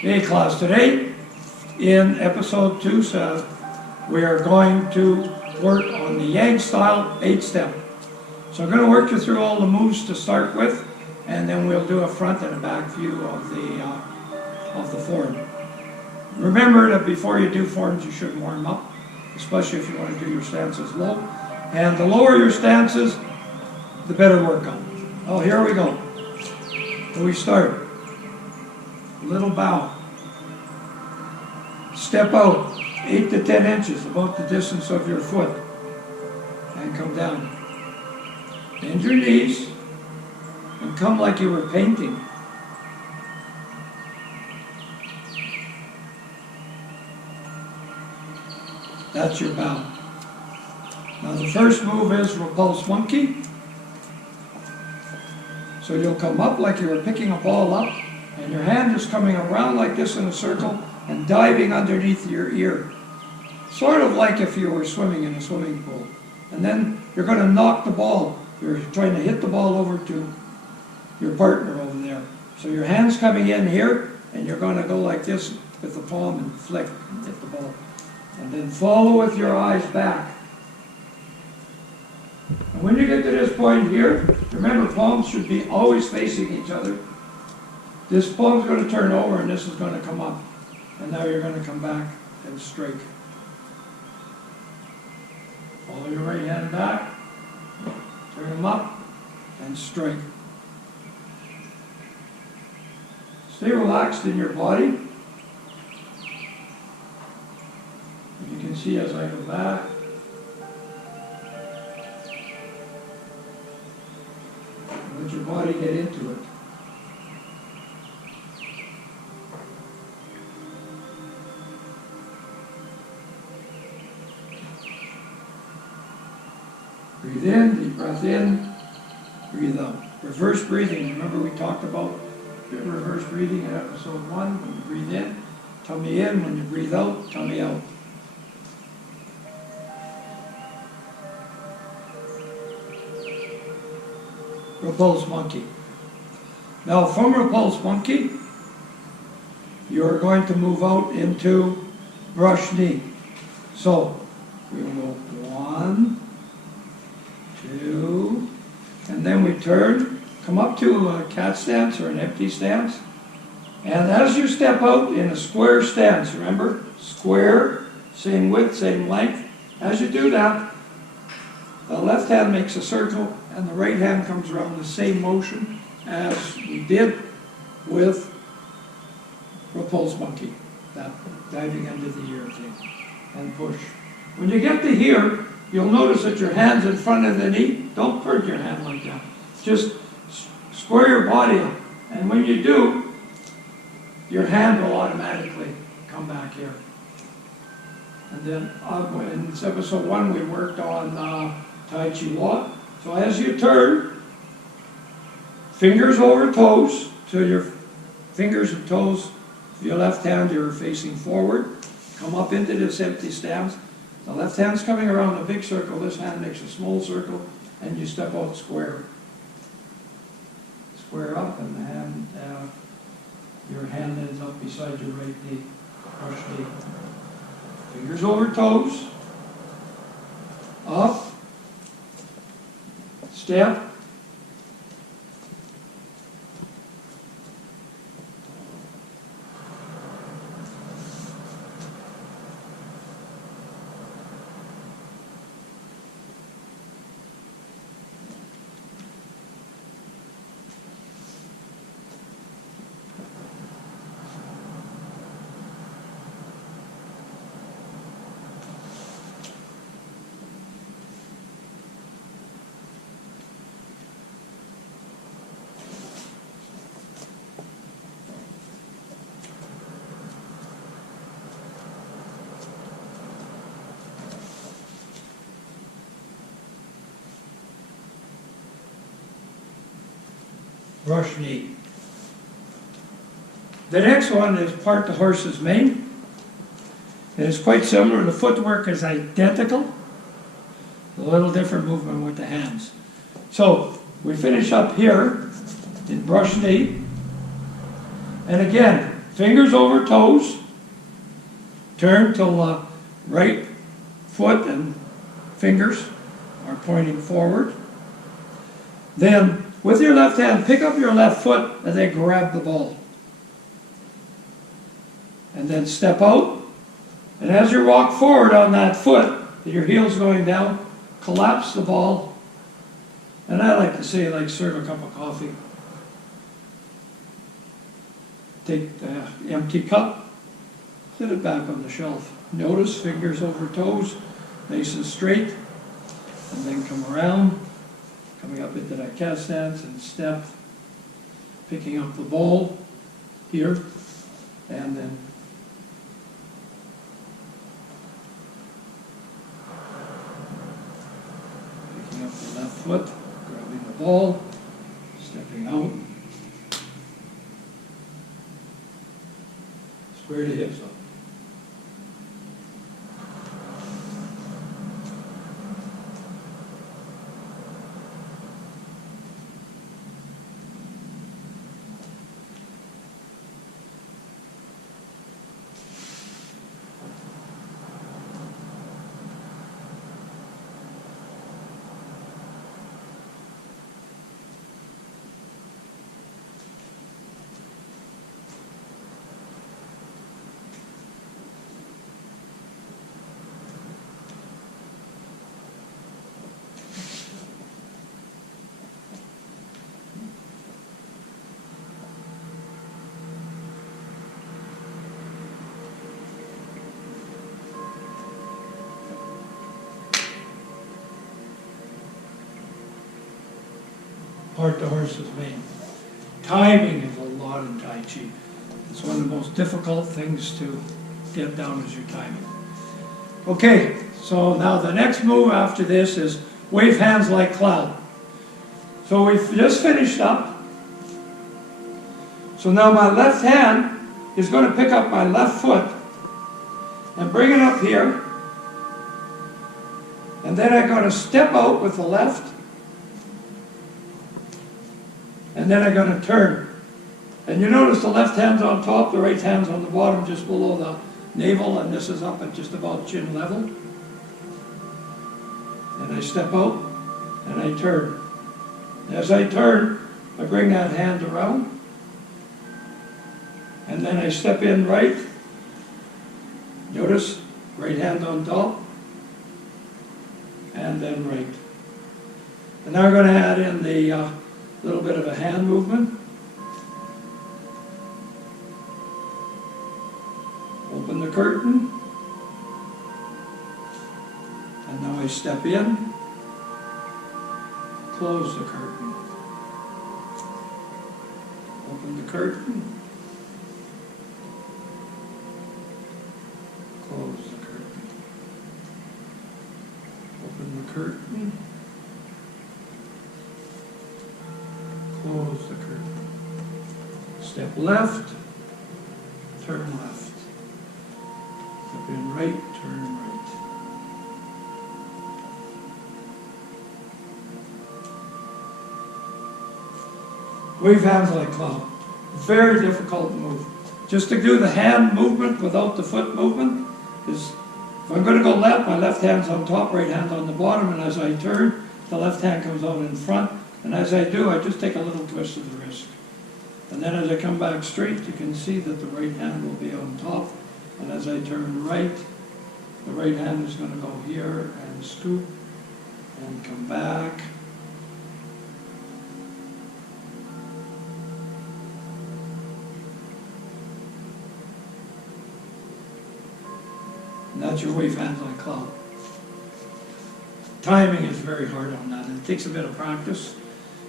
Hey class, today in episode 2 we are going to work on the Yang style 8-step. So I'm going to work you through all the moves to start with, and then we'll do a front and a back view of the form. Remember that before you do forms you should warm up, especially if you want to do your stances low. And the lower your stances, the better workout. Oh, here we go. So we start. Little bow. Step out 8 to 10 inches, about the distance of your foot, and come down. Bend your knees and come like you were painting. That's your bow. Now the first move is repulse spunky. So you'll come up like you were picking a ball up, and your hand is coming around like this in a circle and diving underneath your ear. Sort of like if you were swimming in a swimming pool. And then you're going to knock the ball. You're trying to hit the ball over to your partner over there. So your hand's coming in here, and you're going to go like this with the palm and flick and hit the ball. And then follow with your eyes back. And when you get to this point here, remember palms should be always facing each other. This palm's going to turn over and this is going to come up. And now you're going to come back and strike. Follow your right hand back, turn them up, and strike. Stay relaxed in your body. You can see as I go back. Let your body get into it. Breathe in, deep breath in, breathe out. Reverse breathing. Remember we talked about reverse breathing in episode 1. When you breathe in, tummy in. When you breathe out, tummy out. Repulse monkey. Now from repulse monkey, you're going to move out into brush knee. So we will go 1, 2, and then we turn, come up to a cat stance or an empty stance. And as you step out in a square stance, remember, square, same width, same length. As you do that, the left hand makes a circle and the right hand comes around the same motion as we did with repulse monkey, that diving under the ear thing, and push. When you get to here, you'll notice that your hand's in front of the knee. Don't put your hand like that. Just square your body up. And when you do, your hand will automatically come back here. And then in episode 1, we worked on Tai Chi walk. So as you turn, fingers over toes, so your fingers and toes of your left hand, you're facing forward. Come up into this empty stance. The left hand's coming around a big circle, this hand makes a small circle, and you step out square. Square up, and the hand, your hand ends up beside your right knee, brush knee. Fingers over toes, up, step, brush knee. The next one is part the horse's mane. It is quite similar. The footwork is identical. A little different movement with the hands. So we finish up here in brush knee. And again, fingers over toes, turn till right foot and fingers are pointing forward. Then, with your left hand, pick up your left foot and then grab the ball. And then step out. And as you walk forward on that foot, your heel's going down, collapse the ball. And I like to say, like, serve a cup of coffee. Take the empty cup, set it back on the shelf. Notice fingers over toes, nice and straight. And then come around, coming up into that cat stance and step, picking up the ball here, and then picking up the left foot, grabbing the ball, stepping out, square the hips up. Heart to horse's mane. Timing is a lot in Tai Chi. It's one of the most difficult things to get down is your timing. Okay, so now the next move after this is wave hands like cloud. So we've just finished up. So now my left hand is going to pick up my left foot and bring it up here. And then I'm going to step out with the left. And then I'm going to turn. And you notice the left hand's on top, the right hand's on the bottom, just below the navel, and this is up at just about chin level. And I step out, and I turn. As I turn, I bring that hand around, and then I step in right. Notice, right hand on top, and then right. And now we're going to add in the little bit of a hand movement. Open the curtain. And now I step in. Close the curtain. Open the curtain. Close the curtain. Open the curtain. Close the curtain. Step left, turn left. Step in right, turn right. Wave hands like cloud. Very difficult move. Just to do the hand movement without the foot movement is, if I'm going to go left, my left hand's on top, right hand on the bottom, and as I turn, the left hand comes out in front. And as I do, I just take a little twist of the wrist. And then as I come back straight, you can see that the right hand will be on top. And as I turn right, the right hand is going to go here and scoop and come back. And that's your wave hands like cloud. Timing is very hard on that, and it takes a bit of practice.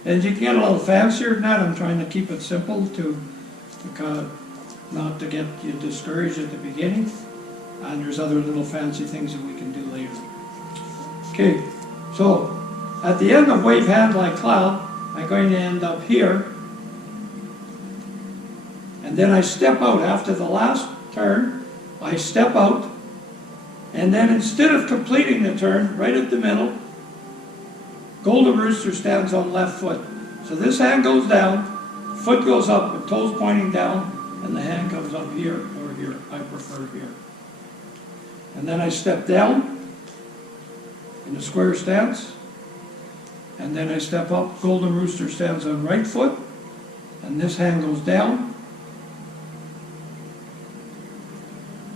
And you can get a little fancier than that. I'm trying to keep it simple to not to get you discouraged at the beginning. And there's other little fancy things that we can do later. Okay, so at the end of wave hand like cloud, I'm going to end up here. And then I step out after the last turn. I step out. And then instead of completing the turn, right at the middle, Golden Rooster stands on left foot. So this hand goes down, foot goes up with toes pointing down, and the hand comes up here or here. I prefer here. And then I step down in a square stance, and then I step up. Golden Rooster stands on right foot, and this hand goes down,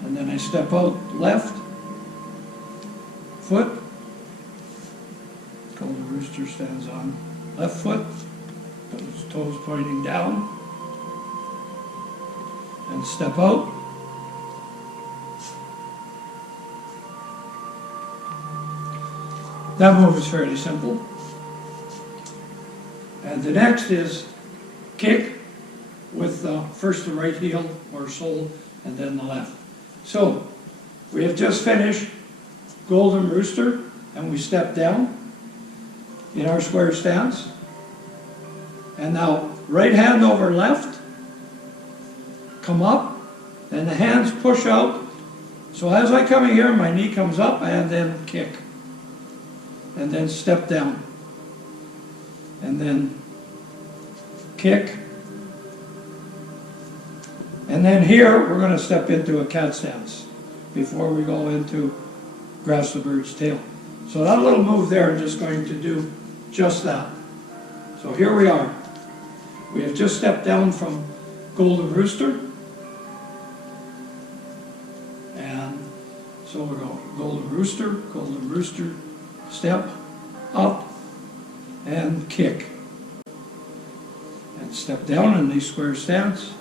and then I step out left foot. Golden Rooster stands on left foot, put his toes pointing down, and step out. That move is fairly simple. And the next is kick with first the right heel or sole and then the left. So we have just finished Golden Rooster and we step down in our square stance. And now right hand over left, come up, and the hands push out. So as I come in here, my knee comes up and then kick. And then step down. And then kick. And then here, we're going to step into a cat stance before we go into grasp the bird's tail. So that little move there, I'm just going to do just that. So here we are. We have just stepped down from Golden Rooster. And so we go Golden Rooster, step up and kick. And step down in the square stance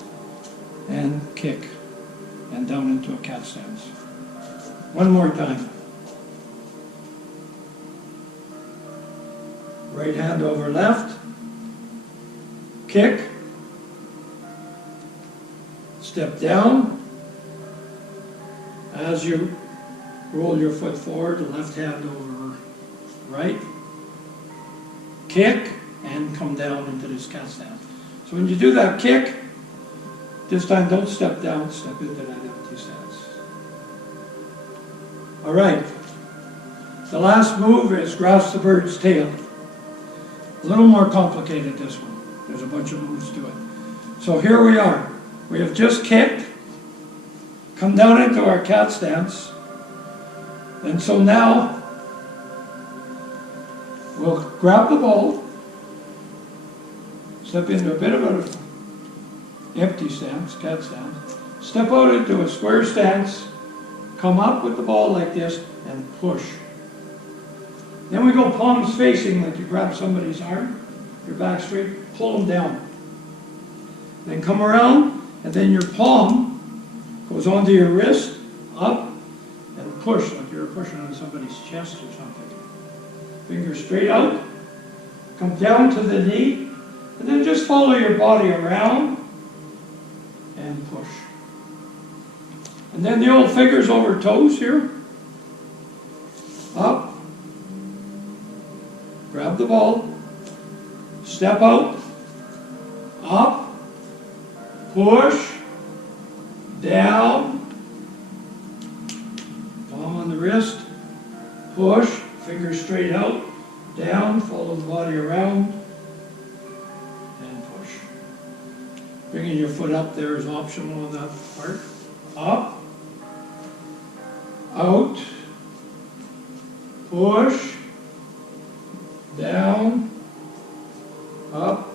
and kick. And down into a cat stance. One more time. Right hand over left. Kick. Step down. As you roll your foot forward, left hand over right. Kick and come down into this cat stance. So when you do that kick, this time don't step down, step into that empty stance. All right. The last move is grasp the bird's tail. A little more complicated, this one. There's a bunch of moves to it. So here we are. We have just kicked, come down into our cat stance, and so now we'll grab the ball, step into a bit of an empty stance, cat stance, step out into a square stance, come up with the ball like this, and push. Then we go palms facing, like you grab somebody's arm, your back straight, pull them down. Then come around, and then your palm goes onto your wrist, up, and push, like you're pushing on somebody's chest or something. Fingers straight out, come down to the knee, and then just follow your body around, and push. And then the old fingers over toes here, up, grab the ball, step out, up, push, down, palm on the wrist, push, fingers straight out, down, follow the body around, and push. Bringing your foot up there is optional on that part. Up, out, push, down, up,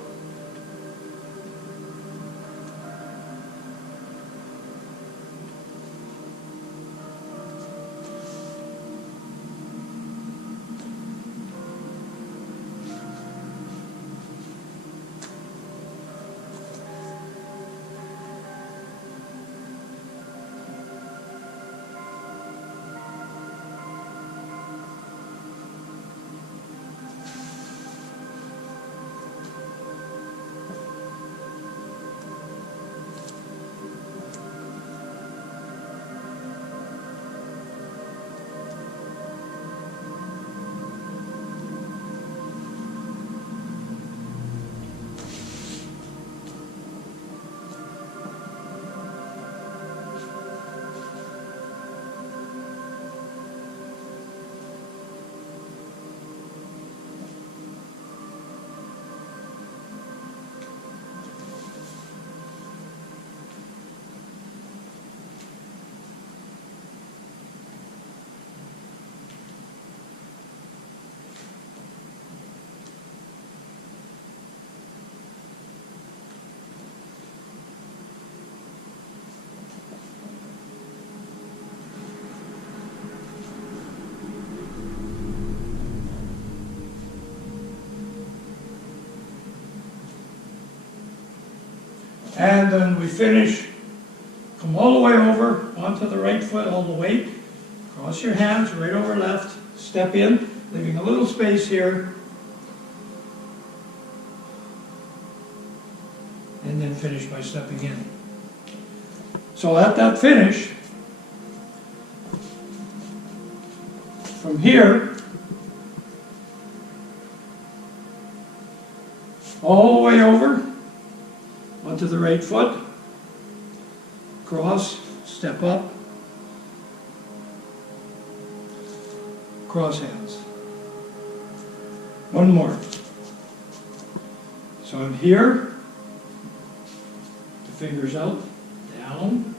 And then we finish, come all the way over, onto the right foot, all the weight. Cross your hands, right over left, step in, leaving a little space here. And then finish by stepping in. So at that finish, from here, all the way over, onto the right foot, cross, step up, cross hands. One more. So I'm here, the fingers out, down,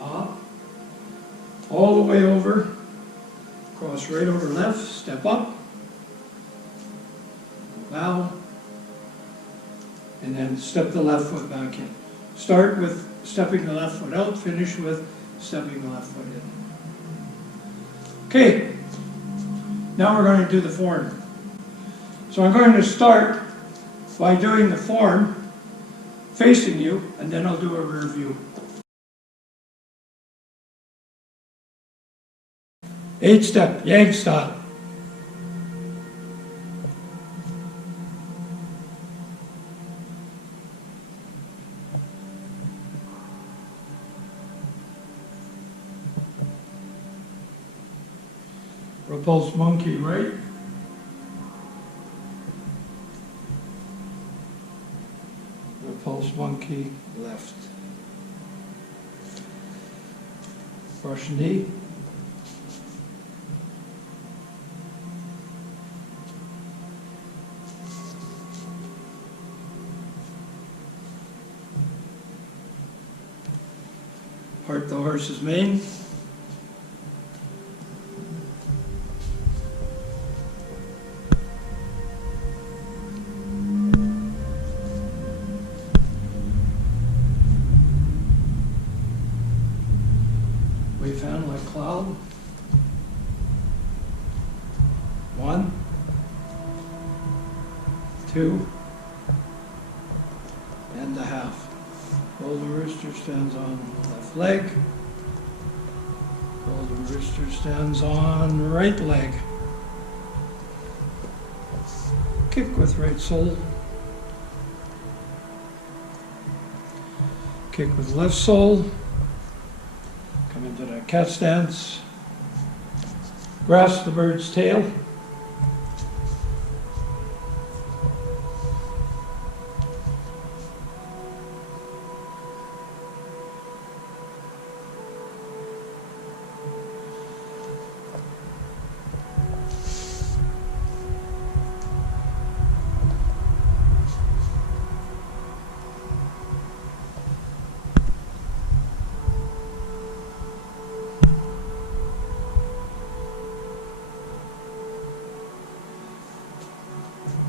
up, all the way over, cross right over left, step up, bow, and then step the left foot back in. Start with stepping the left foot out, finish with stepping the left foot in. Okay, now we're going to do the form. So I'm going to start by doing the form facing you, and then I'll do a rear view. 8-step, Yang style. Repulse monkey right. Repulse monkey left. Brush knee. Part the horse's mane. Wave hand like cloud. 1, 2, and a half. Golden rooster stands on left leg. Golden rooster stands on right leg. Kick with right sole. Kick with left sole. Come into that cat stance. Grasp the bird's tail.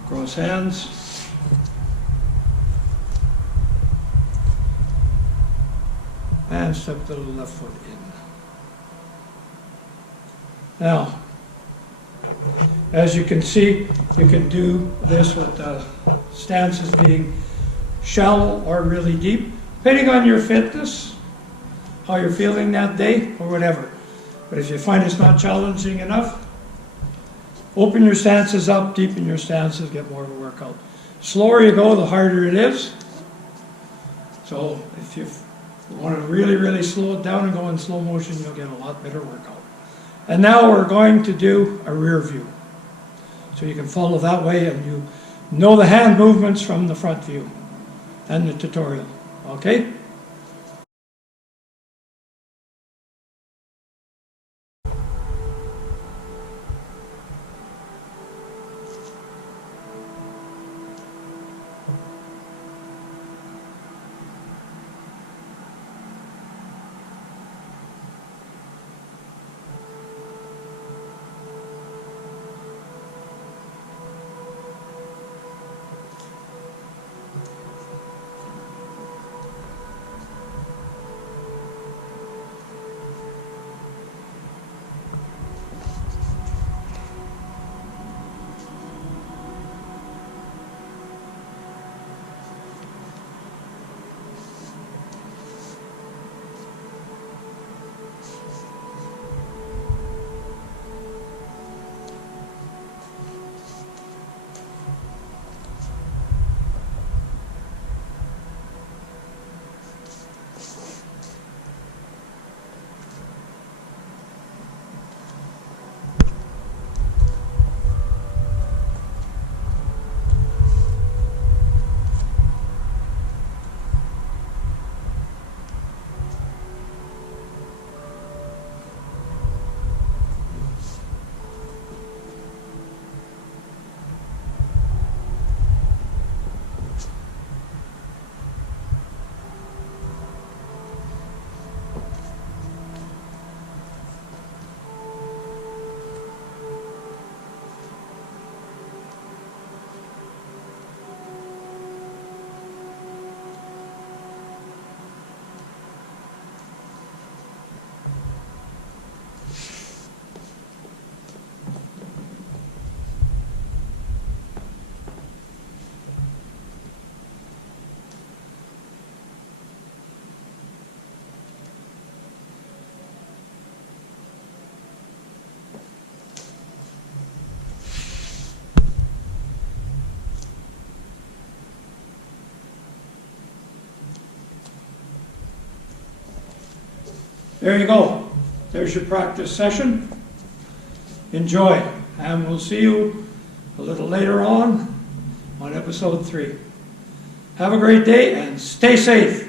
Cross hands. And step the left foot in. Now, as you can see, you can do this with the stances being shallow or really deep, depending on your fitness, how you're feeling that day, or whatever. But if you find it's not challenging enough, open your stances up, deepen your stances, get more of a workout. Slower you go, the harder it is. So if you want to really, really slow it down and go in slow motion, you'll get a lot better workout. And now we're going to do a rear view. So you can follow that way and you know the hand movements from the front view and the tutorial. Okay? There you go. There's your practice session. Enjoy, and we'll see you a little later on episode 3. Have a great day and stay safe.